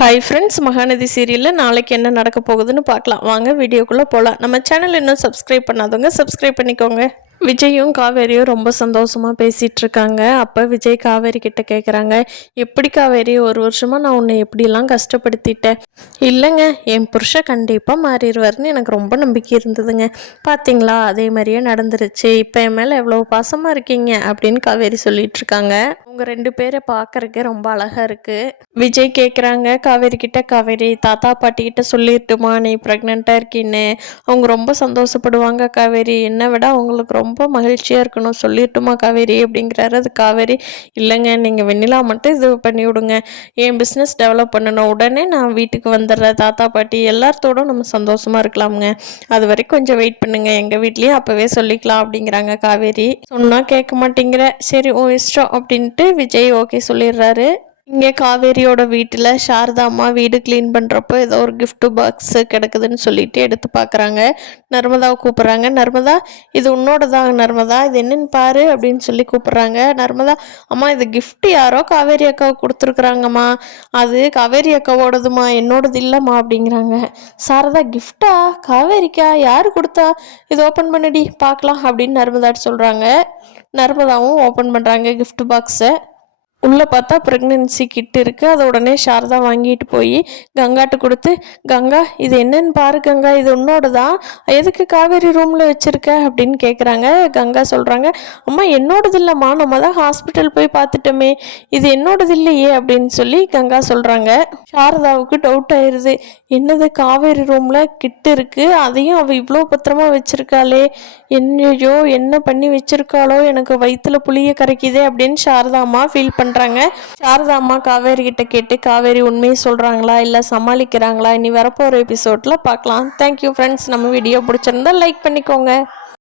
Hi friends, Mahanadi சீரியலில் நாளைக்கு என்ன நடக்க போகுதுன்னு பார்க்கலாம். வாங்க வீடியோக்குள்ளே போகலாம். நம்ம சேனல் இன்னும் சப்ஸ்கிரைப் பண்ணாதவங்க சப்ஸ்கிரைப் பண்ணிக்கோங்க. விஜயும் காவேரியும் ரொம்ப சந்தோஷமாக பேசிகிட்டு இருக்காங்க. அப்போ விஜய் காவேரி கிட்ட கேட்குறாங்க, எப்படி காவேரி, ஒரு வருஷமாக நான் உன்னை எப்படிலாம் கஷ்டப்படுத்திட்டேன். இல்லைங்க, என் புருஷன் கண்டிப்பாக மாறிடுவார்னு எனக்கு ரொம்ப நம்பிக்கை இருந்ததுங்க. பார்த்தீங்களா, அதே மாதிரியே நடந்துருச்சு. இப்போ என் மேலே எவ்வளோ பாசமாக இருக்கீங்க அப்படின்னு காவேரி சொல்லிட்டு இருக்காங்க. உங்கள் 2 பேரை பார்க்குறக்கே ரொம்ப அழகாக இருக்குது. விஜய் கேட்குறாங்க காவேரி கிட்ட, காவேரி தாத்தா பாட்டி கிட்ட சொல்லிட்டுமா நீ ப்ரெக்னெண்ட்டாக இருக்கின்னு? அவங்க ரொம்ப சந்தோஷப்படுவாங்க காவேரி, என்னை விட அவங்களுக்கு ரொம்ப மகிழ்ச்சியாக இருக்கணும், சொல்லிட்டுமா காவேரி அப்படிங்கிறாரு. அது காவேரி, இல்லைங்க நீங்கள் வெண்ணிலா மட்டும் இது பண்ணி விடுங்க, என் பிஸ்னஸ் டெவலப் பண்ணணும், உடனே நான் வீட்டுக்கு வந்துடுறேன், தாத்தா பாட்டி எல்லாத்தோடும் நம்ம சந்தோஷமாக இருக்கலாமுங்க, அது வரைக்கும் கொஞ்சம் வெயிட் பண்ணுங்க, எங்கள் வீட்லேயும் அப்போவே சொல்லிக்கலாம் அப்படிங்கிறாங்க காவேரி. சொன்னால் கேட்க மாட்டேங்கிற, சரி உன் இஷ்டம் அப்படின்ட்டு விஜய் ஓகே சொல்லிடுறாரு. இங்கே காவேரியோட வீட்டில் சாரதா அம்மா வீடு க்ளீன் பண்ணுறப்போ ஏதோ ஒரு கிஃப்ட் பாக்ஸு கிடக்குதுன்னு சொல்லிட்டு எடுத்து பார்க்குறாங்க. நர்மதாவை கூப்பிட்றாங்க. நர்மதா, இது உன்னோட தான் நர்மதா, இது என்னன்னு பாரு அப்படின்னு சொல்லி கூப்பிட்றாங்க. நர்மதா, அம்மா இது கிஃப்ட் யாரோ காவேரி அக்காவுக்கு கொடுத்துருக்குறாங்கம்மா, அது காவேரி அக்காவோடதுமா, என்னோடது இல்லைம்மா அப்படிங்கிறாங்க. சாரதா, கிஃப்டா காவேரிக்கா, யார் கொடுத்தா, இது ஓப்பன் பண்ணடி பார்க்கலாம் அப்படின்னு நர்மதாட்டு சொல்கிறாங்க. நர்மதாவும் ஓப்பன் பண்ணுறாங்க கிஃப்ட் பாக்ஸை. உள்ளே பார்த்தா ப்ரெக்னென்சி கிட் இருக்குது. அதை உடனே சாரதா வாங்கிட்டு போய் கங்காட்ட கொடுத்து, கங்கா இது என்னன்னு பாரு கங்கா, இது உன்னோட தான், எதுக்கு காவேரி ரூமில் வச்சுருக்க அப்படின்னு கேட்குறாங்க. கங்கா சொல்கிறாங்க, அம்மா என்னோடது இல்லைம்மா, நம்ம தான் ஹாஸ்பிட்டல் போய் பார்த்துட்டோமே, இது என்னோடது இல்லையே அப்படின்னு சொல்லி கங்கா சொல்கிறாங்க. சாரதாவுக்கு டவுட் ஆயிடுது, என்னது காவேரி ரூமில் கிட் இருக்குது, அதையும் அவள் இவ்வளோ பத்திரமா வச்சுருக்காளே, என்னையோ என்ன பண்ணி வச்சுருக்காளோ, எனக்கு வயிற்றுல புளிய கரைக்குதே அப்படின்னு சாரதா அம்மா ஃபீல் பண்ணுறாங்க. சாரதா அம்மா காவேரி கிட்ட கேட்டு காவேரி உண்மையை சொல்கிறாங்களா இல்லை சமாளிக்கிறாங்களா, இனி வரப்போகிற எபிசோடில் பார்க்கலாம். தேங்க்யூ ஃப்ரெண்ட்ஸ், நம்ம வீடியோ பிடிச்சிருந்தா லைக் பண்ணிக்கோங்க.